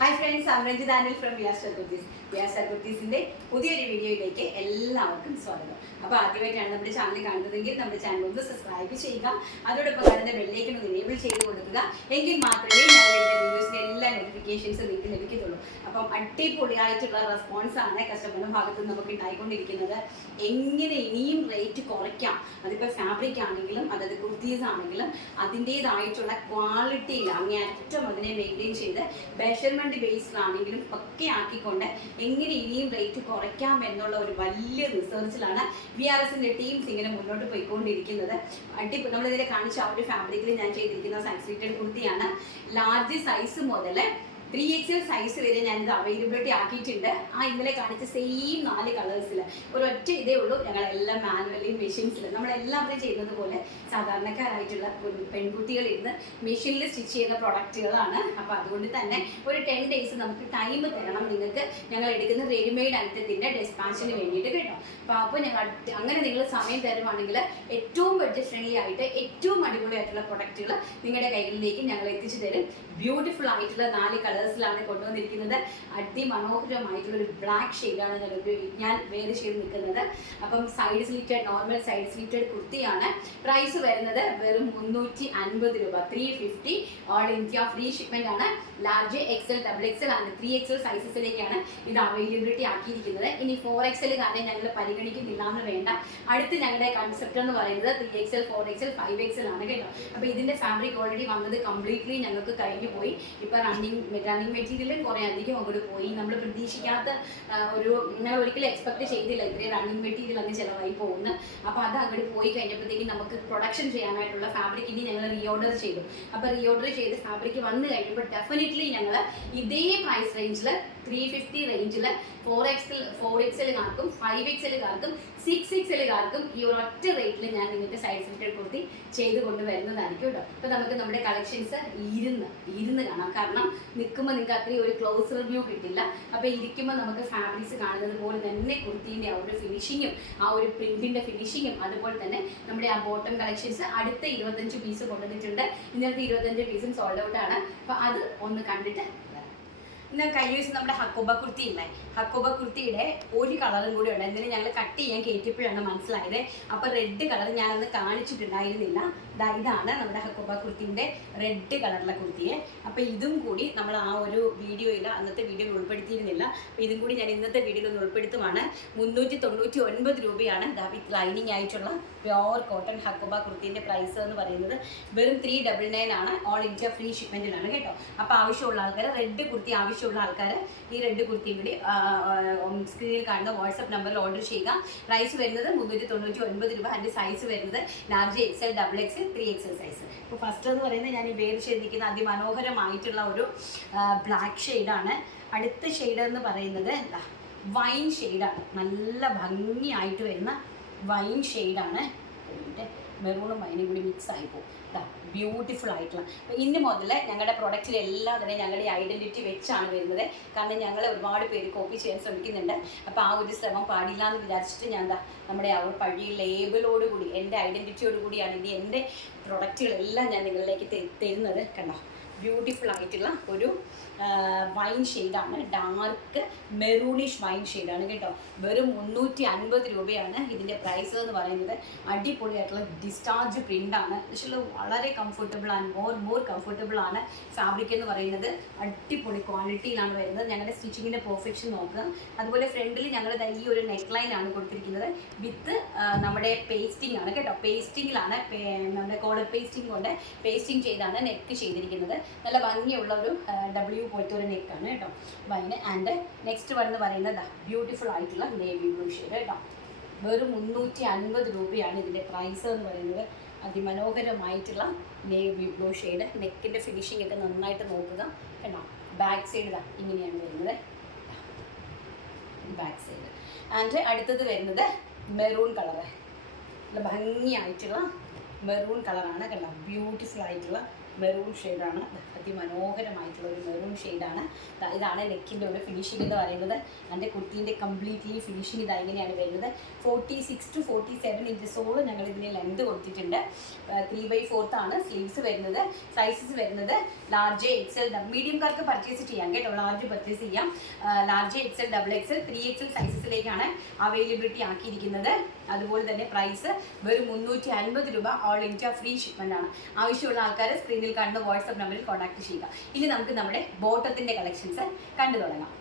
Hi friends അമരഞ്ജി ദാനിൽ from വ്യാസ്റ്റർ കുർത്തീസ് വ്യാസ്റ്റർ കുർത്തീസിന്റെ പുതിയൊരു വീഡിയോയിലേക്ക് എല്ലാവർക്കും സ്വാഗതം. അപ്പോൾ ആദ്യമായിട്ടാണ് നമ്മുടെ ചാനൽ കാണുന്നതെങ്കിൽ നമ്മുടെ ചാനൽ ഒന്ന് സബ്സ്ക്രൈബ് ചെയ്യുക. അതോടൊപ്പം കാരണം ബെല്ലേക്ക് ഒന്ന് എനേബിൾ ചെയ്ത് കൊടുക്കുക. എങ്കിൽ മാത്രമേ ഞാൻ വീഡിയോസിന്റെ എല്ലാ നോട്ടിഫിക്കേഷൻസും നിങ്ങൾക്ക് ലഭിക്കത്തുള്ളൂ. അപ്പം അടിപൊളിയായിട്ടുള്ള റെസ്പോൺസ് ആണ് കസ്റ്റമറുടെ ഭാഗത്ത് നമുക്ക് ഉണ്ടായിക്കൊണ്ടിരിക്കുന്നത്. എങ്ങനെ ഇനിയും റേറ്റ് കുറയ്ക്കാം? അതിപ്പോൾ ഫാബ്രിക് ആണെങ്കിലും അതായത് കുർത്തീസ് ആണെങ്കിലും അതിന്റേതായിട്ടുള്ള ക്വാളിറ്റിയിൽ അങ്ങേയറ്റം അതിനെ മെയിന്റെയിൻ ചെയ്ത് മെഷർമെന്റ് ബേസ്ഡിലാണെങ്കിലും ഒക്കെ ആക്കിക്കൊണ്ട് എങ്ങനെ ഇനിയും റേറ്റ് കുറയ്ക്കാം എന്നുള്ള ഒരു വലിയ റിസർച്ചിലാണ് വി ആർ എസിന്റെ ടീംസ് ഇങ്ങനെ മുന്നോട്ട് പോയിക്കൊണ്ടിരിക്കുന്നത്. അടി നമ്മളിതിൽ കാണിച്ച ആ ഒരു ഫാബ്രിക്കിൽ ഞാൻ ചെയ്തിരിക്കുന്ന സൺസ്ലീറ്റഡ് കുർത്തിയാണ്. ലാർജ് സൈസ് മുതൽ ത്രീ എക്സൽ സൈസ് വരെ ഞാനിത് അവൈലബിലിറ്റി ആക്കിയിട്ടുണ്ട്. ആ ഇന്നലെ കാണിച്ച സെയിം നാല് കളേഴ്സിൽ ഒരൊറ്റ ഇതേ ഉള്ളൂ ഞങ്ങളെല്ലാം മാനുവലി മെഷീൻസിൽ നമ്മളെല്ലാവരും ചെയ്യുന്നത് പോലെ സാധാരണക്കാരായിട്ടുള്ള ഒരു പെൺകുട്ടികൾ ഇരുന്ന് മെഷീനിൽ സ്റ്റിച്ച് ചെയ്യുന്ന പ്രൊഡക്റ്റുകളാണ് അപ്പോൾ അതുകൊണ്ട് തന്നെ ഒരു ടെൻ ഡേയ്സ് നമുക്ക് ടൈം തരണം നിങ്ങൾക്ക് ഞങ്ങൾ എടുക്കുന്ന റെഡിമെയ്ഡ് ഐറ്റത്തിന്റെ ഡെസ്പാൻഷന് വേണ്ടിയിട്ട് കേട്ടോ. അപ്പോൾ അപ്പോൾ ഞങ്ങൾ അങ്ങനെ നിങ്ങൾ സമയം തരുവാണെങ്കിൽ ഏറ്റവും ബഡ്ജറ്റ് ഫ്രണ്ട്ലി ആയിട്ട് ഏറ്റവും അടിപൊളിയായിട്ടുള്ള പ്രൊഡക്റ്റുകൾ നിങ്ങളുടെ കയ്യിലേക്ക് ഞങ്ങൾ എത്തിച്ചു തരും. ബ്യൂട്ടിഫുൾ ആയിട്ടുള്ള നാല് കളേഴ്സിലാണ് കൊണ്ടുവന്നിരിക്കുന്നത്. അതിമനോഹരമായിട്ടുള്ള ഒരു ബ്ലാക്ക് ഷെയ്ഡാണ് ഞാൻ വേറെ ചെയ്ത് നിൽക്കുന്നത്. അപ്പം side slitted normal side slitted കുർത്തിയാണ്. പ്രൈസ് വരുന്നത് വെറും മുന്നൂറ്റി അൻപത് രൂപ. Three fifty all India free shipment ആണ്. ലാർജ് എക്സൽ ഡബിൾ എക്സൽ ആണ് ത്രീ എക്സൽ സൈസസിലേക്കാണ് ഇത് അവൈലബിലിറ്റി ആക്കിയിരിക്കുന്നത്. ഇനി ഫോർ എക്സൽ കാരണം ഞങ്ങൾ പരിഗണിക്കുന്നില്ല എന്ന് വേണ്ട. അടുത്ത് ഞങ്ങളുടെ കൺസെപ്റ്റ് എന്ന് പറയുന്നത് three XL four XL five XL ആണ് കേട്ടോ. അപ്പോൾ ഇതിന്റെ ഫാബ്രിക് ഓൾറെഡി വന്നത് കംപ്ലീറ്റ്ലി ഞങ്ങൾക്ക് കഴിഞ്ഞു പോയി ഇപ്പൊ റണ്ണിങ് റണ്ണിങ് മെറ്റീരിയൽ കുറേ അധികം അങ്ങോട്ട് പോയി. നമ്മൾ പ്രതീക്ഷിക്കാത്ത ഒരു ഞങ്ങൾ ഒരിക്കലും എക്സ്പെക്ട് ചെയ്തില്ല ഇത്രയും റണ്ണിങ് മെറ്റീരിയൽ അങ്ങ് ചിലവായി പോകുന്നു അപ്പോൾ അത് അങ്ങോട്ട് പോയി കഴിഞ്ഞപ്പോഴത്തേക്കും നമുക്ക് പ്രൊഡക്ഷൻ ചെയ്യാനായിട്ടുള്ള ഫാബ്രിക് ഇനി ഞങ്ങൾ റീഓർഡർ ചെയ്തു. അപ്പോൾ റീഓർഡർ ചെയ്ത് ഫാബ്രിക് വന്നു കഴിഞ്ഞപ്പോൾ ഡെഫിനറ്റ്ലി ഞങ്ങൾ ഇതേ പ്രൈസ് റേഞ്ചിൽ ത്രീ ഫിഫ്റ്റി റേഞ്ചിൽ ഫോർ എക്സിൽ ഫോർ എക്സലുകാർക്കും ഫൈവ് എക്സലുകാർക്കും സിക്സ് എക്സലുകാർക്കും ഈ ഒരു ഒറ്റ റേറ്റിൽ ഞാൻ നിങ്ങൾക്ക് സൈഡ് ഫിൽറ്റർ കുർത്തി ചെയ്ത് കൊണ്ടുവരുന്നതായിരിക്കും കേട്ടോ അപ്പോൾ നമുക്ക് നമ്മുടെ കളക്ഷൻസ് ഇരുന്ന് ഇരുന്ന് കാണാം. കാരണം നിൽക്കുമ്പോൾ നിങ്ങൾക്ക് അത്രയും ഒരു ക്ലോസ് റിവ്യൂ കിട്ടില്ല. അപ്പോൾ ഇരിക്കുമ്പോൾ നമുക്ക് ഫാബ്രിക്സ് കാണുന്നത് പോലെ തന്നെ കുർത്തീന്റെ ആ ഒരു ഫിനിഷിങ്ങും ആ ഒരു പ്രിന്റിന്റെ ഫിനിഷിങ്ങും അതുപോലെ തന്നെ നമ്മുടെ ആ ബോട്ടം കളക്ഷൻസ് അടുത്ത ഇരുപത്തഞ്ച് പീസ് കൊണ്ടുവന്നിട്ടുണ്ട്. ഇന്നലത്തെ ഇരുപത്തഞ്ച് പീസും സോൾഡ് ഔട്ടാണ് അപ്പോൾ അത് ഒന്ന് കണ്ടിട്ട് ഇന്ന് കഴിഞ്ഞ ദിവസം നമ്മുടെ ഹക്കോബ കുർത്തി ഉണ്ടായി ഹക്കോബ കുർത്തിയുടെ ഒരു കളറും കൂടി ഉണ്ട്. ഇന്നലെ ഞങ്ങൾ കട്ട് ചെയ്യാൻ കയറ്റിയപ്പോഴാണ് മനസ്സിലായത്. അപ്പോൾ റെഡ് കളർ ഞാനന്ന് കാണിച്ചിട്ടുണ്ടായിരുന്നില്ല. ഇതാണ് നമ്മുടെ ഹക്കോബ കുർത്തിന്റെ റെഡ് കളറിലെ കുർത്തിയെ അപ്പോൾ ഇതും കൂടി നമ്മൾ ആ ഒരു വീഡിയോയിൽ അന്നത്തെ വീഡിയോയിൽ ഉൾപ്പെടുത്തിയിരുന്നില്ല. അപ്പോൾ ഇതും കൂടി ഞാൻ ഇന്നത്തെ വീഡിയോയിൽ ഒന്ന് ഉൾപ്പെടുത്തുവാണ്. മുന്നൂറ്റി തൊണ്ണൂറ്റി ഒൻപത് രൂപയാണ് ദാ വിത്ത് ലൈനിങ് ആയിട്ടുള്ള പ്യോർ കോട്ടൺ ഹക്കോബ കുർത്തിന്റെ പ്രൈസ് എന്ന് പറയുന്നത്. വെറും ത്രീ ഡബിൾ നയൻ ആണ്. ഓൾ ഇന്ത്യ ഫ്രീ ഷിപ്മെന്റിലാണ് കേട്ടോ. അപ്പോൾ ആവശ്യമുള്ള ആൾക്കാർ റെഡ് കുർത്തി ആവശ്യമുള്ള ആൾക്കാർ ഈ റെഡ് കുർത്തിയും കൂടി സ്ക്രീനിൽ കാണുന്ന വാട്സപ്പ് നമ്പറിൽ ഓർഡർ ചെയ്യുക. പ്രൈസ് വരുന്നത് മുന്നൂറ്റി തൊണ്ണൂറ്റി ഒൻപത് രൂപ. അതിന്റെ സൈസ് വരുന്നത് large XL double XL three XL size ഇപ്പോൾ ഫസ്റ്റ് എന്ന് പറയുന്നത് ഞാൻ ഈ വേര് ചെയ്തിരിക്കുന്ന അതിമനോഹരമായിട്ടുള്ള ഒരു ബ്ലാക്ക് ഷെയ്ഡാണ് അടുത്ത ഷെയ്ഡ് എന്ന് പറയുന്നത് എന്താ? വൈൻ ഷെയ്ഡാണ് നല്ല ഭംഗിയായിട്ട് വരുന്ന വൈൻ ഷെയ്ഡാണ് മെറൂണും വൈനും കൂടി മിക്സ് ആയിപ്പോൾ ബ്യൂട്ടിഫുൾ ആയിട്ടുള്ള. ഇന്ന് മുതൽ ഞങ്ങളുടെ പ്രൊഡക്റ്റിലെല്ലാം തന്നെ ഞങ്ങളുടെ ഐഡന്റിറ്റി വെച്ചാണ് വരുന്നത്. കാരണം ഞങ്ങൾ ഒരുപാട് പേര് കോപ്പി ചെയ്യാൻ ശ്രമിക്കുന്നുണ്ട്. അപ്പോൾ ആ ഒരു ശ്രമം പാടില്ല എന്ന് വിചാരിച്ചിട്ട് ഞാൻ എന്താ നമ്മുടെ ആ ഒരു പഴയ ലേബിളോടുകൂടി എന്റെ ഐഡന്റിറ്റിയോട് കൂടിയാണ് ഇനി എന്റെ പ്രൊഡക്റ്റുകളെല്ലാം ഞാൻ നിങ്ങളിലേക്ക് തരുന്നത് കണ്ടോ? ബ്യൂട്ടിഫുൾ ആയിട്ടുള്ള ഒരു വൈൻ ഷെയ്ഡാണ് ഡാർക്ക് മെറൂണിഷ് വൈൻ ഷെയ്ഡാണ് കേട്ടോ. വെറും മുന്നൂറ്റി അൻപത് രൂപയാണ് ഇതിന്റെ പ്രൈസ് എന്ന് പറയുന്നത്. അടിപൊളിയായിട്ടുള്ള ഡിസ്ചാർജ് പ്രിന്റാണ് പക്ഷേ വളരെ comfortable and more more comfortable ആണ് ഫാബ്രിക് എന്ന് പറയുന്നത്. അടിപൊളി ക്വാളിറ്റിയിലാണ് വരുന്നത്. ഞങ്ങളുടെ സ്റ്റിച്ചിങ്ങിന്റെ പെർഫെക്ഷൻ നോക്കുക. അതുപോലെ ഫ്രണ്ടിൽ ഞങ്ങൾ ഈ ഒരു നെക്ക് ലൈനാണ് കൊടുത്തിരിക്കുന്നത്. വിത്ത് നമ്മുടെ പേസ്റ്റിംഗ് ആണ് കേട്ടോ. പേസ്റ്റിങ്ങിലാണ് നമ്മുടെ കോളർ പേസ്റ്റിംഗ് കൊണ്ട് പേസ്റ്റിംഗ് ചെയ്താണ് നെക്ക് ചെയ്തിരിക്കുന്നത്. നല്ല ഭംഗിയുള്ള ഒരു ഡബ്ല്യു പോലത്തെ ഒരു നെക്കാണ് കേട്ടോ. വൈന് ആൻഡ് നെക്സ്റ്റ് വൺ എന്ന് പറയുന്നത് ബ്യൂട്ടിഫുൾ ആയിട്ടുള്ള നേവി ബ്ലൂ ഷെയ്ഡ് കേട്ടോ. വെറും മുന്നൂറ്റി അൻപത് രൂപയാണ് ഇതിന്റെ പ്രൈസ് എന്ന് പറയുന്നത്. അതിമനോഹരമായിട്ടുള്ള നേവി ബ്ലൂ ഷെയ്ഡ് നെക്കിന്റെ ഫിനിഷിംഗ് ഒക്കെ നന്നായിട്ട് നോക്കുക. കേട്ടോ ബാക്ക് സൈഡ് ഇങ്ങനെയാണ് വരുന്നത്. ബാക്ക് സൈഡ് ആൻഡ് അടുത്തത് വരുന്നത് മെറൂൺ കളറ് നല്ല ഭംഗിയായിട്ടുള്ള മെറൂൺ കളറാണ് കണ്ടോ? ബ്യൂട്ടിഫുൾ ആയിട്ടുള്ള മെറൂൺ ഷെയ്ഡാണ് അതിമനോഹരമായിട്ടുള്ള ഒരു മെറൂൺ ഷെയ്ഡാണ്. ഇതാണ് നെക്കിന്റെ ഒരു ഫിനിഷിംഗ് എന്ന് പറയുന്നത്. എന്റെ കുർത്തീന്റെ കംപ്ലീറ്റ്ലി ഫിനിഷിംഗ് ഇതാ ഇങ്ങനെയാണ് വരുന്നത്. Forty six to forty seven ഇഞ്ചസോളം ഞങ്ങൾ ഇതിന് ലെന്ത് കൊടുത്തിട്ടുണ്ട്. ത്രീ ബൈ ഫോർത്ത് ആണ് സ്ലീവ്സ് വരുന്നത്. സൈസസ് വരുന്നത് ലാർജ് എക്സൽ മീഡിയംകാർക്ക് പർച്ചേസ് ചെയ്യാം കേട്ടോ. ലാർജ് പർച്ചേസ് ചെയ്യാം. Large XL double XL three XL സൈസസിലേക്കാണ് availability ആക്കിയിരിക്കുന്നത്. അതുപോലെ തന്നെ പ്രൈസ് വെറും മുന്നൂറ്റി അൻപത് രൂപ ഓൾ ഇന്ത്യ ഫ്രീ ഷിപ്മെന്റ് ആണ്. ആവശ്യമുള്ള ആൾക്കാർ സ്ക്രീനിൽ കാണുന്ന വാട്സപ്പ് നമ്പറിൽ കോൺടാക്ട് ചെയ്യുക. ഇനി നമുക്ക് നമ്മുടെ ബോട്ടത്തിന്റെ കളക്ഷൻസ് കണ്ടു തുടങ്ങാം.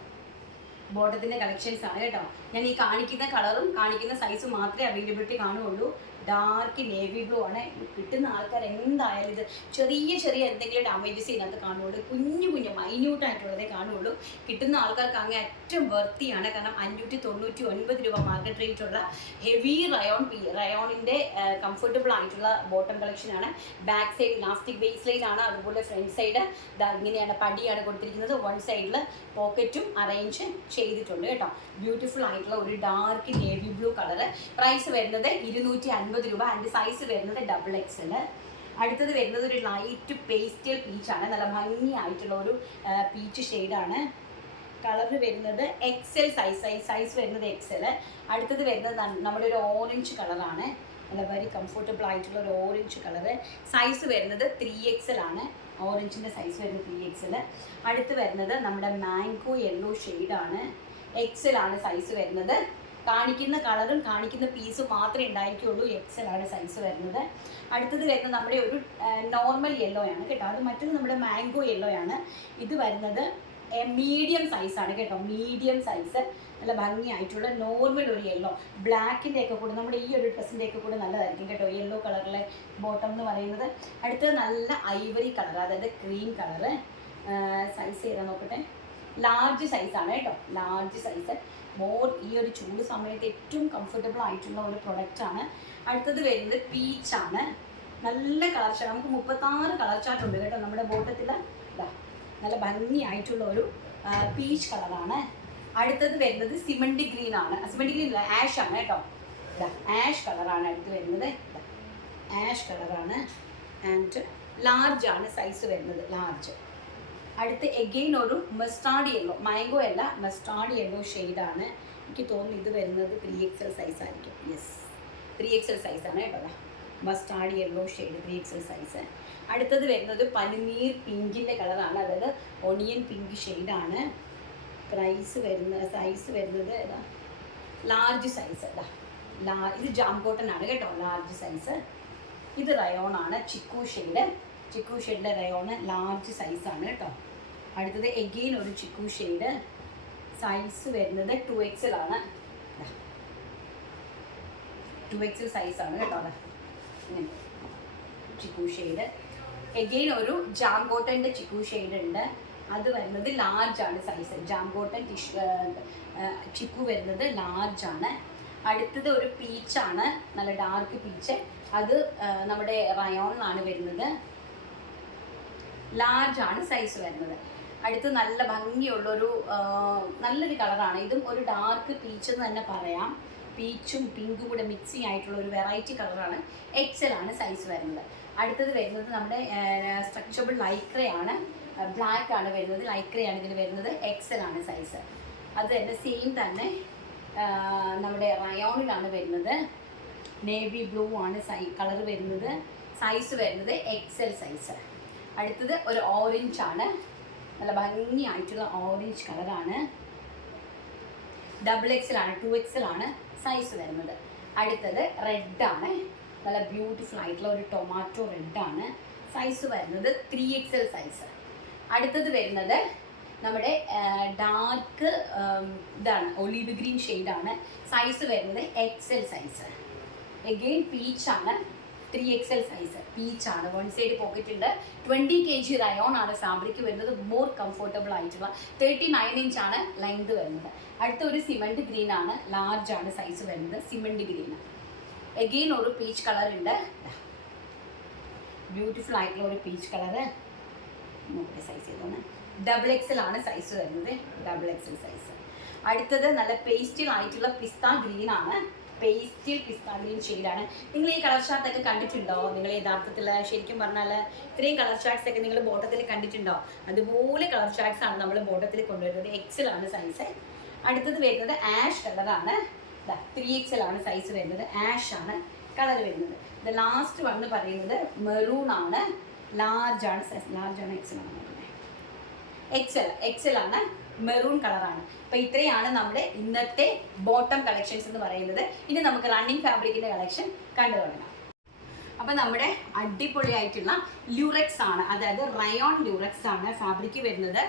ബോട്ടത്തിന്റെ കളക്ഷൻസ് ആണ് കേട്ടോ. ഞാൻ ഈ കാണിക്കുന്ന കളറും കാണിക്കുന്ന സൈസും മാത്രമേ അവൈലബിലിറ്റി കാണുകയുള്ളൂ. ഡാർക്ക് നേവി ബ്ലൂ ആണ്. കിട്ടുന്ന ആൾക്കാർ എന്തായാലും ഇത് ചെറിയ ചെറിയ എന്തെങ്കിലും ഡാമേജസ് ഇതിനകത്ത് കാണുകയുള്ളൂ. കുഞ്ഞു കുഞ്ഞു മൈന്യൂട്ട് ആയിട്ടുള്ളതേ കാണുകയുള്ളൂ. കിട്ടുന്ന ആൾക്കാർക്ക് അങ്ങ് ഏറ്റവും വർത്തിയാണ് കാരണം അഞ്ഞൂറ്റി തൊണ്ണൂറ്റി ഒൻപത് രൂപ മാർക്കറ്റ് റേറ്റുള്ള ഹെവി റയോൺ റയോണിന്റെ കംഫർട്ടബിൾ ആയിട്ടുള്ള ബോട്ടം കളക്ഷനാണ് ബാക്ക് സൈഡ് ഇലാസ്റ്റിക് ബേസ് ലൈനാണ് അതുപോലെ ഫ്രണ്ട് സൈഡ് ഇങ്ങനെയാണ് പടിയാണ് കൊടുത്തിരിക്കുന്നത്. വൺ സൈഡിൽ പോക്കറ്റും അറേഞ്ച് ചെയ്തിട്ടുണ്ട് കേട്ടോ. ബ്യൂട്ടിഫുൾ ആയിട്ടുള്ള ഒരു dark navy blue colour price വരുന്നത് ഇരുന്നൂറ്റി അൻപത് രൂപ ആൻഡ് സൈസ് വരുന്നത് ഡബിൾ എക്സ് എക്സൽ അടുത്തത് വരുന്നത് ഒരു ലൈറ്റ് പേസ്റ്റൽ പീച്ചാണ് നല്ല ഭംഗിയായിട്ടുള്ള ഒരു പീച്ച് ഷെയ്ഡാണ് കളർ വരുന്നത് എക്സ് എൽ സൈസ് സൈസ് വരുന്നത് എക്സ് എക്സൽ അടുത്തത് വരുന്നത് നമ്മുടെ ഒരു ഓറഞ്ച് കളറാണ് നല്ല വെരി കംഫർട്ടബിൾ ആയിട്ടുള്ള ഒരു ഓറഞ്ച് കളർ സൈസ് വരുന്നത് ത്രീ എക്സൽ ആണ്. ഓറഞ്ചിന്റെ സൈസ് വരുന്നത് ത്രീ എക്സൽ അടുത്ത് വരുന്നത് നമ്മുടെ മാംഗോ യെല്ലോ ഷെയ്ഡാണ് എക്സൽ ആണ് സൈസ് വരുന്നത്. കാണിക്കുന്ന കളറും കാണിക്കുന്ന പീസും മാത്രമേ ഉണ്ടായിരിക്കുള്ളൂ എക്സൽ ആണ് സൈസ് വരുന്നത്. അടുത്തത് വരുന്നത് നമ്മുടെ ഒരു നോർമൽ യെല്ലോ ആണ് കേട്ടോ. അത് മറ്റൊന്ന് നമ്മുടെ മാംഗോ യെല്ലോ ആണ്. ഇത് വരുന്നത് മീഡിയം സൈസാണ് കേട്ടോ. മീഡിയം സൈസ് നല്ല ഭംഗിയായിട്ടുള്ള നോർമൽ ഒരു യെല്ലോ ബ്ലാക്കിന്റെ ഒക്കെ കൂടെ നമ്മുടെ ഈ ഒരു ഡ്രസ്സിന്റെ ഒക്കെ കൂടെ നല്ലതായിരിക്കും കേട്ടോ. യെല്ലോ കളറിലെ ബോട്ടം എന്ന് പറയുന്നത്. അടുത്തത് നല്ല ഐവറി കളർ അതായത് ക്രീം കളറ് സൈസ് ചെയ്താൽ നോക്കട്ടെ? ലാർജ് സൈസാണ് കേട്ടോ. ലാർജ് സൈസ് മോർ ഈ ഒരു ചൂട് സമയത്ത് ഏറ്റവും കംഫർട്ടബിൾ ആയിട്ടുള്ള ഒരു പ്രൊഡക്റ്റാണ് അടുത്തത് വരുന്നത് പീച്ചാണ് നല്ല കളർ ചാർട്ട് നമുക്ക് മുപ്പത്താറ് കളർ ചാർട്ട് ഉണ്ട് കേട്ടോ നമ്മുടെ ബോട്ടത്തിൽ ഇതാ നല്ല ഭംഗിയായിട്ടുള്ള ഒരു പീച്ച് കളറാണ് അടുത്തത് വരുന്നത് സിമന്റ് ഗ്രീൻ ആണ്. സിമന്റ് ഗ്രീൻ അല്ല ആഷ് ആണ് കേട്ടോ. ആഷ് കളറാണ് അടുത്ത് വരുന്നത്. ആഷ് കളറാണ് ആൻഡ് ലാർജ് ആണ് സൈസ് വരുന്നത് ലാർജ് അടുത്ത് എഗെയിൻ ഒരു മസ്റ്റാർഡ് യെല്ലോ മാംഗോ അല്ല മസ്റ്റാർഡ് യെല്ലോ ഷെയ്ഡാണ് എനിക്ക് തോന്നുന്നു ഇത് വരുന്നത് ത്രീ എക്സൽ സൈസ് ആയിരിക്കും. യെസ് ത്രീ എക്സൽ ആണ് കേട്ടോ mustard yellow shade three XL size അടുത്തത് വരുന്നത് പനിനീർ പിങ്കിന്റെ കളറാണ് അതായത് ഒണിയൻ പിങ്ക് ഷെയ്ഡാണ് പ്രൈസ് വരുന്ന സൈസ് വരുന്നത് ഏതാ? ലാർജ് സൈസ് അതാ ലാ ഇത് ജാം കോട്ടൺ ആണ് കേട്ടോ ലാർജ് സൈസ് ഇത് റയോൺ ആണ് ചിക്കു ഷെയ്ഡ് ചിക്കു ഷെയ്ഡിന്റെ റയോണ് ലാർജ് സൈസാണ് കേട്ടോ. അടുത്തത് എഗെയിൻ ഒരു ചിക്കു ഷെയ്ഡ്. സൈസ് വരുന്നത് ടു എക്സൽ ആണ് ടു എക്സൽ സൈസാണ് കേട്ടോ അതാ. ചിക്കു ഷെയ്ഡ്. എഗെയിൻ ഒരു ജാം കോട്ടന്റെ ചിക്കു ഷെയ്ഡ് ഉണ്ട്. അത് വരുന്നത് ലാർജ് ആണ് സൈസ് ജാം കോട്ടൺ ടിഷ് ചിക്കു വരുന്നത് ലാർജ് ആണ്. അടുത്തത് ഒരു പീച്ചാണ് നല്ല ഡാർക്ക് പീച്ച് അത് നമ്മുടെ റയോണിലാണ് വരുന്നത്. ലാർജ് ആണ് സൈസ് വരുന്നത്. അടുത്ത് നല്ല ഭംഗിയുള്ള ഒരു നല്ലൊരു കളറാണ് ഇതും ഒരു ഡാർക്ക് പീച്ച് എന്ന് തന്നെ പറയാം. പീച്ചും പിങ്കും കൂടെ മിക്സിങ് ആയിട്ടുള്ള ഒരു വെറൈറ്റി കളറാണ് എക്സൽ ആണ് സൈസ് വരുന്നത്. അടുത്തത് വരുന്നത് നമ്മുടെ സ്ട്രക്ചബിൾ ലൈക്രയാണ് ബ്ലാക്ക് ആണ്. വരുന്നത്. ലൈക്രയാണ് ഇതിന് വരുന്നത്. എക്സൽ ആണ് സൈസ് അത് തന്നെ സെയിം തന്നെ നമ്മുടെ റയോണിലാണ് വരുന്നത്. നേവി ബ്ലൂ ആണ് സൈ കളർ വരുന്നത്. സൈസ് വരുന്നത് എക്സൽ സൈസ് അടുത്തത് ഒരു ഓറഞ്ച് ആണ്. നല്ല ഭംഗിയായിട്ടുള്ള ഓറഞ്ച് കളറാണ് ഡബിൾ എക്സൽ ആണ് ടു എക്സൽ ആണ് സൈസ് വരുന്നത്. അടുത്തത് റെഡ് ആണ്. നല്ല ബ്യൂട്ടിഫുൾ ആയിട്ടുള്ള ഒരു ടൊമാറ്റോ റെഡ് ആണ്. സൈസ് വരുന്നത് ത്രീ എക്സൽ സൈസ് അടുത്തത് വരുന്നത് നമ്മുടെ ഡാർക്ക് ഇതാണ് ഒലീവ് ഗ്രീൻ ഷെയ്ഡാണ് സൈസ് വരുന്നത് എക്സൽ സൈസ് എഗെയിൻ പീച്ചാണ് ത്രീ എക്സൽ സൈസ് പീച്ചാണ് വൺ സൈഡ് പോക്കറ്റ് ഉണ്ട്. ട്വന്റി കെ ജി റയോൺ ആണ് ഫാബ്രിക് വരുന്നത്. മോർ കംഫർട്ടബിൾ ആയിട്ടുള്ള തേർട്ടി നയൻ ഇഞ്ച് ആണ് ലെങ്ത് വരുന്നത്. അടുത്ത ഒരു സിമന്റ് ഗ്രീൻ ആണ്. ലാർജ് ആണ് സൈസ് വരുന്നത്. സിമന്റ് ഗ്രീൻ എഗെയിൻ ഒരു പീച്ച് കളർ ഉണ്ട്. ബ്യൂട്ടിഫുൾ ആയിട്ടുള്ള ഒരു പീച്ച് കളറ് നോക്കി സൈസ് ചെയ്തോന്ന് ഡബിൾ എക്സൽ ആണ് സൈസ് വരുന്നത്. ഡബിൾ എക്സൽ സൈസ് അടുത്തത് നല്ല പേസ്റ്റിൽ ആയിട്ടുള്ള പിസ്ത ഗ്രീൻ ആണ്. പേസ്റ്റിൽ പിസ്ത ഗ്രീൻ ഷെയ്ഡാണ് നിങ്ങൾ ഈ കളർ ചാർട്ട് ഒക്കെ കണ്ടിട്ടുണ്ടോ? നിങ്ങൾ യഥാർത്ഥത്തിൽ ശരിക്കും പറഞ്ഞാൽ ഇത്രയും കളർ ചാർട്ട്സ് ഒക്കെ നിങ്ങൾ ബോട്ടത്തിൽ കണ്ടിട്ടുണ്ടോ? അതുപോലെ കളർ ചാർട്ട്സ് ആണ് നമ്മൾ ബോട്ടത്തിൽ കൊണ്ടുവരുന്നത്. എക്സൽ ആണ് സൈസ് അടുത്തത് വരുന്നത് ആഷ് കളറാണ് ത്രീ എക്സൽ ആണ് സൈസ് വരുന്നത്. ആഷ് ആണ് കളർ വരുന്നത്. ദ ലാസ്റ്റ് വൺ പറയുന്നത് മെറൂൺ ആണ്. ലാർജ് ആണ് സൈസ് ലാർജ് ആണ് എക്സൽ ആണ്. എക്സൽ എക്സൽ ആണ് മെറൂൺ കളറാണ് അപ്പോൾ ഇത്രയാണ് നമ്മുടെ ഇന്നത്തെ ബോട്ടം കളക്ഷൻസ് എന്ന് പറയുന്നത്. ഇനി നമുക്ക് റണ്ണിങ് ഫാബ്രിക്കിന്റെ കളക്ഷൻ കണ്ടു തുടങ്ങാം. അപ്പൊ നമ്മുടെ അടിപൊളിയായിട്ടുള്ള ല്യൂറക്സ് ആണ്. അതായത് റയോൺ ല്യൂറക്സ് ആണ് ഫാബ്രിക് വരുന്നത്.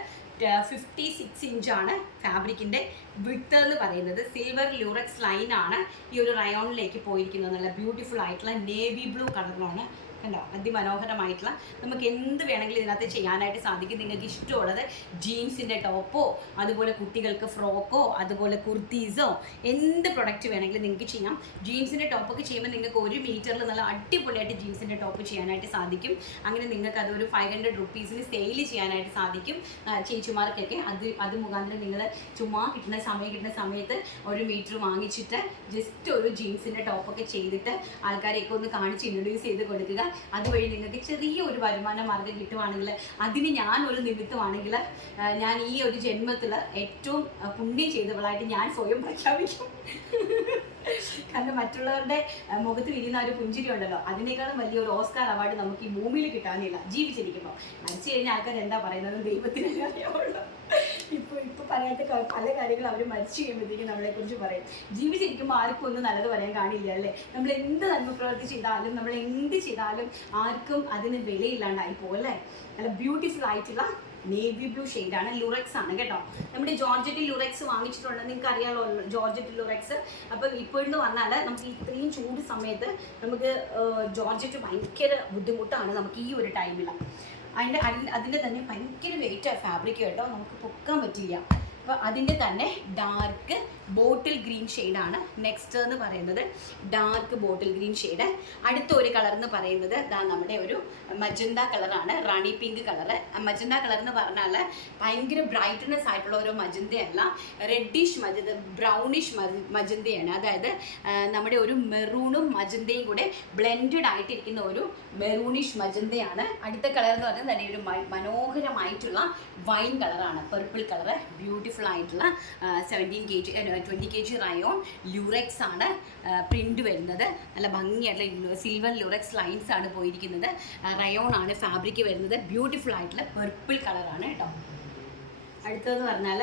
ഫിഫ്റ്റി സിക്സ് ഇഞ്ചാണ് ഫാബ്രിക്കിന്റെ വിട്ട് എന്ന് പറയുന്നത്. സിൽവർ ല്യൂറക്സ് ലൈൻ ആണ് ഈ ഒരു റയോണിലേക്ക് പോയിരിക്കുന്നത്. നല്ല ബ്യൂട്ടിഫുൾ ആയിട്ടുള്ള നേവി ബ്ലൂ കളറിലാണ് കണ്ടോ? അതിമനോഹരമായിട്ടുള്ള നമുക്ക് എന്ത് വേണമെങ്കിലും ഇതിനകത്ത് ചെയ്യാനായിട്ട് സാധിക്കും. നിങ്ങൾക്ക് ഇഷ്ടമുള്ളത് ജീൻസിന്റെ ടോപ്പോ അതുപോലെ കുട്ടികൾക്ക് ഫ്രോക്കോ അതുപോലെ കുർത്തീസോ എന്ത് പ്രൊഡക്റ്റ് വേണമെങ്കിലും നിങ്ങൾക്ക് ചെയ്യാം. ജീൻസിന്റെ ടോപ്പൊക്കെ ചെയ്യുമ്പോൾ നിങ്ങൾക്ക് ഒരു മീറ്ററിൽ നല്ല അടിപൊളിയായിട്ട് ജീൻസിന്റെ ടോപ്പ് ചെയ്യാനായിട്ട് സാധിക്കും. അങ്ങനെ നിങ്ങൾക്ക് അതൊരു ഫൈവ് ഹൺഡ്രഡ് റുപ്പീസിന് സെയിൽ ചെയ്യാനായിട്ട് സാധിക്കും. ചേച്ചിമാർക്കൊക്കെ അത് അത് മുഖാന്തരം നിങ്ങൾ ചുമ്മാ കിട്ടുന്ന സമയം കിട്ടുന്ന സമയത്ത് ഒരു മീറ്റർ വാങ്ങിച്ചിട്ട് ജസ്റ്റ് ഒരു ജീൻസിന്റെ ടോപ്പൊക്കെ ചെയ്തിട്ട് ആൾക്കാരെയൊക്കെ ഒന്ന് കാണിച്ച് ഇൻട്രൊഡ്യൂസ് ചെയ്ത് കൊടുക്കുക. അതുവഴി നിങ്ങൾക്ക് ചെറിയ ഒരു വരുമാന മാർഗം കിട്ടുവാണെങ്കിൽ അതിന് ഞാൻ ഒരു നിമിത്തമാണെങ്കിൽ ഞാൻ ഈ ഒരു ജന്മത്തിൽ ഏറ്റവും പുണ്യം ചെയ്തവളായിട്ട് ഞാൻ സ്വയം പ്രഖ്യാപിക്കും. കാരണം മറ്റുള്ളവരുടെ മുഖത്ത് വിരിയുന്ന ഒരു പുഞ്ചിരി ഉണ്ടല്ലോ അതിനേക്കാളും വലിയൊരു ഓസ്കാർ അവാർഡ് നമുക്ക് ഈ ഭൂമിയിൽ കിട്ടാനില്ല. ജീവിച്ചിരിക്കുമ്പോൾ മരിച്ചു കഴിഞ്ഞ ആൾക്കാർ എന്താ പറയുന്നത് ദൈവത്തിനല്ലേ അറിയാവുള്ളൂ. ഇപ്പൊ ഇപ്പൊ പറയാത്ത പല കാര്യങ്ങളും അവർ മരിച്ചു കഴിയുമ്പോഴത്തേക്കും നമ്മളെ കുറിച്ച് പറയും. ജീവിച്ചിരിക്കുമ്പോൾ ആർക്കും ഒന്നും നല്ലത് പറയാൻ കാണില്ല അല്ലേ? നമ്മൾ എന്ത് നന്മ പ്രവൃത്തി ചെയ്താലും നമ്മൾ എന്ത് ചെയ്താലും ആർക്കും അതിന് വിലയില്ലാണ്ടായി അല്ലേ? നല്ല ബ്യൂട്ടിഫുൾ ആയിട്ടുള്ള നേവി ബ്ലൂ ആണ് ലുറക്സ് ആണ് കേട്ടോ. നമ്മുടെ ജോർജറ്റ് ലുറക്സ് വാങ്ങിച്ചിട്ടുണ്ട്. നിങ്ങൾക്ക് അറിയാമല്ലോ ജോർജറ്റ് ലുറക്സ് അപ്പം ഇപ്പോഴെന്ന് പറഞ്ഞാൽ നമുക്ക് ഇത്രയും ചൂട് സമയത്ത് നമുക്ക് ജോർജറ്റ് ഭയങ്കര ബുദ്ധിമുട്ടാണ് നമുക്ക് ഈ ഒരു ടൈമിൽ അതിന്റെ അതിന്റെ തന്നെ ഭയങ്കര വെയിറ്റ് ആ ഫാബ്രിക് കേട്ടോ. നമുക്ക് പൊക്കാൻ പറ്റില്ല. അപ്പോൾ അതിന്റെ തന്നെ ഡാർക്ക് ബോട്ടിൽ ഗ്രീൻ ആണ് നെക്സ്റ്റ് എന്ന് പറയുന്നത് ഡാർക്ക് ബോട്ടിൽ ഗ്രീൻ ഷെയ്ഡ്. അടുത്ത ഒരു കളർ എന്ന് പറയുന്നത് ഇതാ നമ്മുടെ ഒരു മജന്ത കളറാണ് rani pink colour. Magenta colour എന്ന് പറഞ്ഞാൽ ഭയങ്കര ബ്രൈറ്റ്നെസ് ആയിട്ടുള്ള ഒരു മജന്തയല്ല റെഡിഷ് മജന്ത ബ്രൗണിഷ് മജന്തയാണ്. അതായത് നമ്മുടെ ഒരു മെറൂണും മജന്തയും കൂടെ ബ്ലെൻഡഡ് ആയിട്ടിരിക്കുന്ന ഒരു മെറൂണിഷ് മജന്തയാണ്. അടുത്ത കളർ എന്ന് പറയുന്നത് തന്നെ ഒരു മനോഹരമായിട്ടുള്ള വൈൻ കളറാണ്. പർപ്പിൾ കളറ് ബ്യൂട്ടിഫുൾ ആയിട്ടുള്ള seventeen K G twenty K G rayon lurex ആണ് പ്രിന്റ് വരുന്നത്. നല്ല ഭംഗിയായിട്ടുള്ള സിൽവർ ല്യൂറക്സ് ലൈൻസ് ആണ് പോയിരിക്കുന്നത്. റയോൺ ആണ് ഫാബ്രിക് വരുന്നത്. ബ്യൂട്ടിഫുൾ ആയിട്ടുള്ള പർപ്പിൾ കളറാണ് കേട്ടോ. അടുത്തതെന്ന് പറഞ്ഞാൽ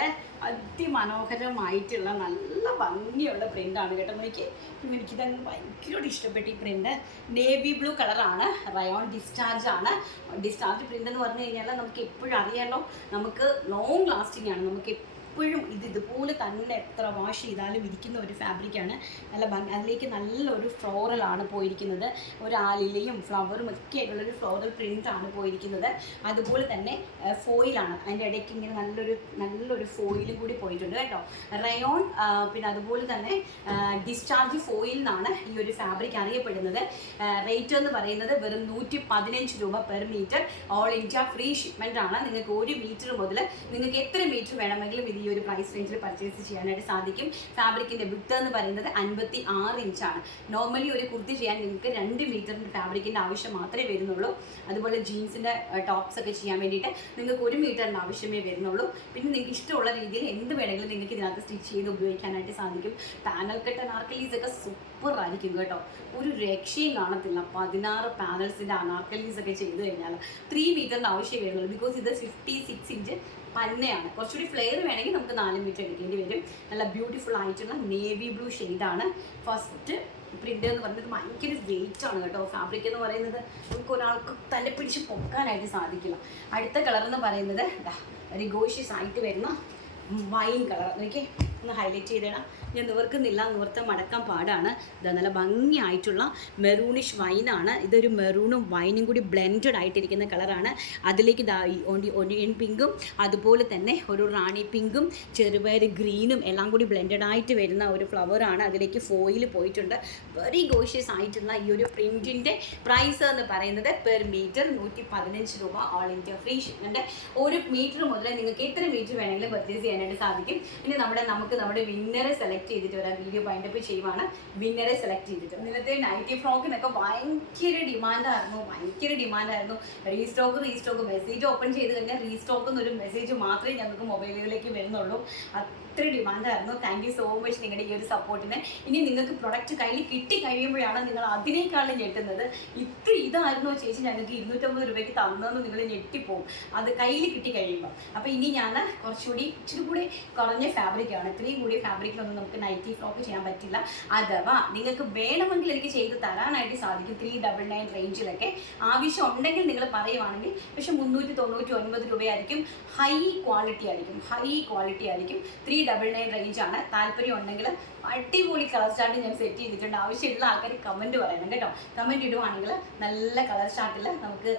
അതിമനോഹരമായിട്ടുള്ള നല്ല ഭംഗിയുള്ള പ്രിന്റാണ് കേട്ടോ. നോക്കി തന്നെ ഭയങ്കരമായിട്ട് ഇഷ്ടപ്പെട്ടു ഈ പ്രിന്റ് നേവി ബ്ലൂ കളറാണ് റയോൺ ഡിസ്ചാർജ് ആണ്. ഡിസ്ചാർജ് പ്രിന്റ് എന്ന് പറഞ്ഞു കഴിഞ്ഞാൽ നമുക്ക് എപ്പോഴും അറിയാലോ നമുക്ക് ലോങ് ലാസ്റ്റിംഗ് ആണ്. നമുക്ക് എപ്പോഴും ഇത് ഇതുപോലെ തന്നെ എത്ര വാഷ് ചെയ്താലും ഇരിക്കുന്ന ഒരു ഫാബ്രിക്കാണ് നല്ല ഭംഗി അതിലേക്ക് നല്ലൊരു ഫ്ലോറലാണ് പോയിരിക്കുന്നത്. ഒരു ആലിലയും ഫ്ലവറും ഒക്കെ ആയിട്ടുള്ളൊരു ഫ്ലോറൽ പ്രിന്റാണ് പോയിരിക്കുന്നത്. അതുപോലെ തന്നെ ഫോയിലാണ് അതിന്റെ ഇടയ്ക്ക് ഇങ്ങനെ നല്ലൊരു നല്ലൊരു ഫോയിലും കൂടി പോയിട്ടുണ്ട് കേട്ടോ. റയോൺ പിന്നെ അതുപോലെ തന്നെ ഡിസ്ചാർജ് ഫോയിൽ എന്നാണ് ഈ ഒരു ഫാബ്രിക് അറിയപ്പെടുന്നത്. റേറ്റ് എന്ന് പറയുന്നത് വെറും നൂറ്റി പതിനഞ്ച് രൂപ per metre all India free shipment ആണ്. നിങ്ങൾക്ക് ഒരു മീറ്റർ മുതൽ നിങ്ങൾക്ക് എത്ര മീറ്റർ വേണമെങ്കിലും ഇത് ഈ ഒരു പ്രൈസ് റേഞ്ചിൽ പർച്ചേസ് ചെയ്യാനായിട്ട് സാധിക്കും. ഫാബ്രിക്കിന്റെ വിട്ട് എന്ന് പറയുന്നത് അൻപത്തി ആറ് ഇഞ്ചാണ് നോർമലി ഒരു കുർത്തി ചെയ്യാൻ നിങ്ങൾക്ക് രണ്ട് മീറ്ററിന്റെ ഫാബ്രിക്കിന്റെ ആവശ്യം മാത്രമേ വരുന്നുള്ളൂ. അതുപോലെ ജീൻസിന്റെ ടോപ്സ് ഒക്കെ ചെയ്യാൻ വേണ്ടിയിട്ട് നിങ്ങൾക്ക് ഒരു മീറ്ററിന്റെ ആവശ്യമേ വരുന്നുള്ളൂ. പിന്നെ നിങ്ങൾക്ക് ഇഷ്ടമുള്ള രീതിയിൽ എന്ത് വേണമെങ്കിലും നിങ്ങൾക്ക് ഇതിനകത്ത് സ്റ്റിച്ച് ചെയ്ത് ഉപയോഗിക്കാനായിട്ട് സാധിക്കും. പാനൽ കെട്ടൻ അനാർക്കലീസ് ഒക്കെ സൂപ്പർ ആയിരിക്കും കേട്ടോ. ഒരു രക്ഷയും കാണത്തില്ല. പതിനാറ് പാനൽസിന്റെ അനാർക്കലീസ് ഒക്കെ ചെയ്ത് കഴിഞ്ഞാൽ ത്രീ മീറ്ററിന്റെ ആവശ്യം വരുന്നുള്ളൂ. ബിക്കോസ് ഇത് ഫിഫ്റ്റി സിക്സ് ഇഞ്ച് പന്നയാണ്. കുറച്ചുകൂടി ഫ്ലെയർ വേണമെങ്കിൽ നമുക്ക് നാല് മീറ്റർ എടുക്കേണ്ടി വരും. നല്ല ബ്യൂട്ടിഫുൾ ആയിട്ടുള്ള നേവി ബ്ലൂ ഷെയ്ഡാണ് ഫസ്റ്റ് പ്രിന്റ് എന്ന് പറയുന്നത് ഭയങ്കര വെയിറ്റ് ആണ് കേട്ടോ. ഫാബ്രിക് എന്ന് പറയുന്നത് നമുക്ക് ഒരാൾക്ക് തന്നെ പിടിച്ച് പൊക്കാനായിട്ട് സാധിക്കില്ല. അടുത്ത കളർ എന്ന് പറയുന്നത് ഗോഷ്യസ് ആയിട്ട് വരുന്ന വൈൻ കളർ എനിക്ക് ഒന്ന് ഹൈലൈറ്റ് ചെയ്തിടാം. ഞാൻ നിവർക്കുന്നില്ല നിവർത്ത മടക്കാൻ പാടാണ്. ഇത് നല്ല ഭംഗിയായിട്ടുള്ള മെറൂണിഷ് വൈനാണ് ഇതൊരു മെറൂണും വൈനും കൂടി ബ്ലെൻഡഡ് ആയിട്ടിരിക്കുന്ന കളറാണ് അതിലേക്ക് ഒനിയൻ പിങ്കും അതുപോലെ തന്നെ ഒരു റാണി പിങ്കും ചെറുപയർ ഗ്രീനും എല്ലാം കൂടി ബ്ലെൻഡഡ് ആയിട്ട് വരുന്ന ഒരു ഫ്ലവറാണ് അതിലേക്ക് ഫോയിൽ പോയിട്ടുണ്ട്. വെരി ഗോഷ്യസ് ആയിട്ടുള്ള ഈ ഒരു പ്രിന്റിന്റെ പ്രൈസ് എന്ന് പറയുന്നത് പെർ മീറ്റർ നൂറ്റി പതിനഞ്ച് രൂപ ഓൾ ഇന്ത്യ ഫ്രീ ഷിപ്മെന്റ് ഒരു മീറ്റർ മുതൽ നിങ്ങൾക്ക് എത്ര മീറ്റർ വേണമെങ്കിലും പർച്ചേസ് ചെയ്യാനായിട്ട് സാധിക്കും. ഇനി നമ്മുടെ നമുക്ക് നമ്മുടെ വിന്നറെ സെലക്ട് ചെയ്തിട്ട് വരാം. വീഡിയോ ബൈൻഡപ്പ് ചെയ്യുവാണ്. വിന്നറെ സെലക്ട് ചെയ്തിട്ട്. ഇന്നത്തെ നൈറ്റി ഫ്രോക്കിനൊക്കെ ഭയങ്കര ഡിമാൻഡായിരുന്നു ഭയങ്കര ഡിമാൻഡായിരുന്നു റീസ്റ്റോക്ക് റീസ്റ്റോക്ക് മെസ്സേജ് ഓപ്പൺ ചെയ്ത് കഴിഞ്ഞാൽ റീസ്റ്റോക്ക് എന്നൊരു മെസ്സേജ് മാത്രമേ ഞങ്ങൾക്ക് മൊബൈലുകളിലേക്ക് വരുന്നുള്ളൂ. അത്ര ഡിമാൻഡായിരുന്നു താങ്ക് യു സോ മച്ച് നിങ്ങളുടെ ഈ ഒരു സപ്പോർട്ടിന് ഇനി നിങ്ങൾക്ക് പ്രൊഡക്റ്റ് കയ്യിൽ കിട്ടി കഴിയുമ്പോഴാണ് നിങ്ങൾ അതിനേക്കാളും ഞെട്ടുന്നത്. ഇത്ര ഇതായിരുന്നു ചേച്ചി? ഞങ്ങൾക്ക് ഇരുന്നൂറ്റമ്പത് രൂപയ്ക്ക് തന്നതെന്ന് നിങ്ങൾ ഞെട്ടിപ്പോവും. അത് കയ്യിൽ കിട്ടി കഴിയുമ്പോൾ അപ്പോൾ ഇനി ഞാൻ കുറച്ചുകൂടി ഇച്ചിരി കൂടി കുറഞ്ഞ ഫാബ്രിക്കാണ് ഇത്രയും കൂടി ഫാബ്രിക്കിലൊന്നും നമുക്ക് നൈറ്റി ഫ്രോക്ക് ചെയ്യാൻ പറ്റില്ല. അഥവാ നിങ്ങൾക്ക് വേണമെങ്കിൽ എനിക്ക് ചെയ്ത് തരാനായിട്ട് സാധിക്കും. ത്രീ ഡബിൾ നയൻ റേഞ്ചിലൊക്കെ ആവശ്യം ഉണ്ടെങ്കിൽ നിങ്ങൾ പറയുവാണെങ്കിൽ പക്ഷെ മുന്നൂറ്റി തൊണ്ണൂറ്റി ഒൻപത് രൂപയായിരിക്കും. ഹൈ ക്വാളിറ്റി ആയിരിക്കും. ഹൈ ക്വാളിറ്റി ആയിരിക്കും. ത്രീ ഡബിൾ നയൻ റേഞ്ചാണ് താല്പര്യം ഉണ്ടെങ്കിൽ അടിപൊളി കളർ ചാർട്ട് ഞാൻ സെറ്റ് ചെയ്തിട്ടുണ്ട്. ആവശ്യമുള്ള ആൾക്കാർ കമന്റ് പറയണം കേട്ടോ. കമന്റ് ഇടുവാണെങ്കിൽ നല്ല കളർ ചാർട്ടിൽ നമുക്ക്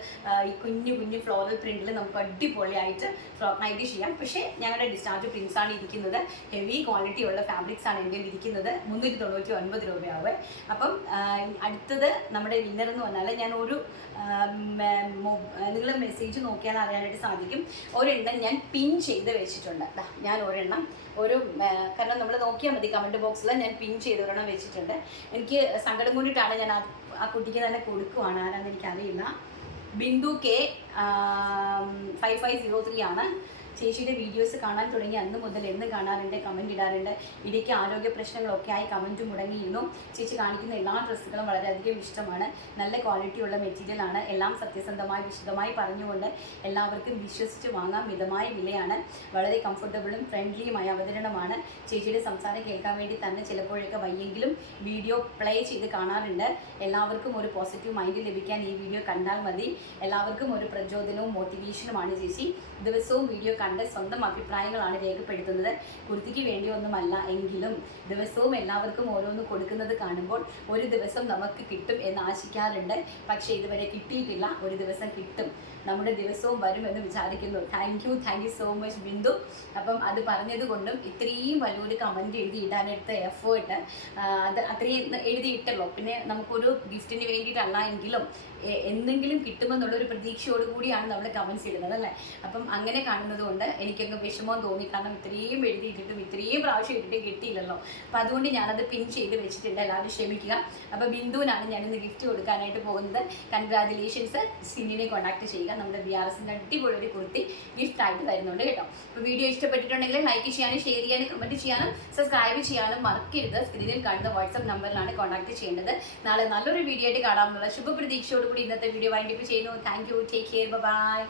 ഈ കുഞ്ഞു കുഞ്ഞു ഫ്ലോറൽ പ്രിന്റിൽ നമുക്ക് അടിപൊളിയായിട്ട് ഫ്രോക്ക് നൈറ്റി ചെയ്യാം. പക്ഷേ ഞങ്ങളുടെ ഡിസ്ചാർജ് പ്രിൻസാണ് ഇരിക്കുന്നത്. ഹെവി ക്വാളിറ്റി ഉള്ള ഫാബ്രിക്സ് ആണ് എന്റെ ഇരിക്കുന്നത്. മുന്നൂറ്റി തൊണ്ണൂറ്റി ഒൻപത് രൂപയാവേ. അപ്പം അടുത്തത് നമ്മുടെ വിന്നർ എന്ന് പറഞ്ഞാൽ ഞാൻ ഒരു നിങ്ങൾ മെസ്സേജ് നോക്കിയാൽ അറിയാനായിട്ട് സാധിക്കും. ഒരെണ്ണം ഞാൻ പിൻ ചെയ്ത് വെച്ചിട്ടുണ്ട്. ഞാൻ ഒരെണ്ണം ഒരു കാരണം നമ്മൾ നോക്കിയാൽ മതി കമന്റ് ബോക്സിൽ ഞാൻ പിൻ ചെയ്ത് ഒരെണ്ണം വെച്ചിട്ടുണ്ട്. എനിക്ക് സങ്കടം കൊണ്ടിട്ടാണ് ഞാൻ ആ ആ കുട്ടിക്ക് തന്നെ കൊടുക്കുവാണ്. ആരാന്ന് എനിക്കറിയില്ല. Bindu K five five zero three ആണ്. ചേച്ചിയുടെ വീഡിയോസ് കാണാൻ തുടങ്ങി. അന്ന് മുതൽ എന്ന് കാണാറുണ്ട് കമന്റ് ഇടാറുണ്ട്. ഇടയ്ക്ക് ആരോഗ്യ പ്രശ്നങ്ങളൊക്കെ ആയി കമന്റ് മുടങ്ങിയിരുന്നു. ചേച്ചി കാണിക്കുന്ന എല്ലാ ഡ്രസ്സുകളും വളരെയധികം ഇഷ്ടമാണ്. നല്ല ക്വാളിറ്റിയുള്ള മെറ്റീരിയൽ ആണ്. എല്ലാം സത്യസന്ധമായി വിശദമായി പറഞ്ഞുകൊണ്ട് എല്ലാവർക്കും വിശ്വസിച്ച് വാങ്ങാം. മിതമായ വിലയാണ്. വളരെ കംഫർട്ടബിളും ഫ്രണ്ട്ലിയുമായ അവതരണമാണ്. ചേച്ചിയുടെ സംസാരം കേൾക്കാൻ വേണ്ടി തന്നെ ചിലപ്പോഴൊക്കെ വയ്യെങ്കിലും വീഡിയോ പ്ലേ ചെയ്ത് കാണാറുണ്ട്. എല്ലാവർക്കും ഒരു പോസിറ്റീവ് മൈൻഡ് ലഭിക്കാൻ ഈ വീഡിയോ കണ്ടാൽ മതി. എല്ലാവർക്കും ഒരു പ്രചോദനവും മോട്ടിവേഷനുമാണ് ചേച്ചി. ദിവസവും വീഡിയോ കണ്ട് സ്വന്തം അഭിപ്രായങ്ങളാണ് രേഖപ്പെടുത്തുന്നത്. കുർത്തിക്ക് വേണ്ടിയൊന്നുമല്ല എങ്കിലും ദിവസവും എല്ലാവർക്കും ഓരോന്ന് കൊടുക്കുന്നത് കാണുമ്പോൾ ഒരു ദിവസം നമുക്ക് കിട്ടും എന്ന് ആശിക്കാറുണ്ട്. പക്ഷേ ഇതുവരെ കിട്ടിയിട്ടില്ല. ഒരു ദിവസം കിട്ടും. നമ്മുടെ ദിവസവും വരുമെന്ന് വിചാരിക്കുന്നു. Thank you thank you so much Bindu. അപ്പം അത് പറഞ്ഞത് കൊണ്ടും ഇത്രയും വലിയൊരു കമന്റ് എഴുതി ഇടാനെടുത്ത എഫേർട്ട് അത് അത്രയും എഴുതിയിട്ടല്ലോ. പിന്നെ നമുക്കൊരു ഗിഫ്റ്റിന് വേണ്ടിയിട്ടല്ല എങ്കിലും എന്തെങ്കിലും കിട്ടുമെന്നുള്ളൊരു പ്രതീക്ഷയോടുകൂടിയാണ് നമ്മൾ കമൻസ് ഇടുന്നത് അല്ലേ? അപ്പം അങ്ങനെ കാണുന്നത് കൊണ്ട് എനിക്കങ്ങ് വിഷമം തോന്നി. കാരണം ഇത്രയും എഴുതിയിട്ടിട്ടും ഇത്രയും പ്രാവശ്യം ഇട്ടിട്ട് കിട്ടിയില്ലല്ലോ. അപ്പം അതുകൊണ്ട് ഞാനത് പിൻ ചെയ്ത് വെച്ചിട്ടുണ്ട്. എല്ലാവരും ക്ഷമിക്കുക. അപ്പോൾ ബിന്ദുവിനാണ് ഞാനിന്ന് ഗിഫ്റ്റ് കൊടുക്കാനായിട്ട് പോകുന്നത്. കൺഗ്രാജുലേഷൻസ് സിനിനെ കോണ്ടാക്ട് ചെയ്യുക. നമ്മുടെ ബി ആർ എസിന്റെ അടിപൊളി ഒരു കുർത്തി ഗിഫ്റ്റ് ആയിട്ട് തരുന്നുണ്ട് കേട്ടോ. അപ്പോൾ വീഡിയോ ഇഷ്ടപ്പെട്ടിട്ടുണ്ടെങ്കിൽ ലൈക്ക് ചെയ്യാനും ഷെയർ ചെയ്യാനും കമന്റ് ചെയ്യാനും സബ്സ്ക്രൈബ് ചെയ്യാനും മറക്കരുത്. സ്ക്രീനിൽ കാണുന്ന വാട്സപ്പ് നമ്പറിലാണ് കോൺടാക്ട് ചെയ്യേണ്ടത്. നാളെ നല്ലൊരു വീഡിയോ ആയിട്ട് കാണാമെന്നുള്ള ശുഭപ്രതീക്ഷയോടുകൂടി ഇന്നത്തെ വീഡിയോ വൈൻഡപ്പ് ചെയ്യുന്നു. Thank you take care bye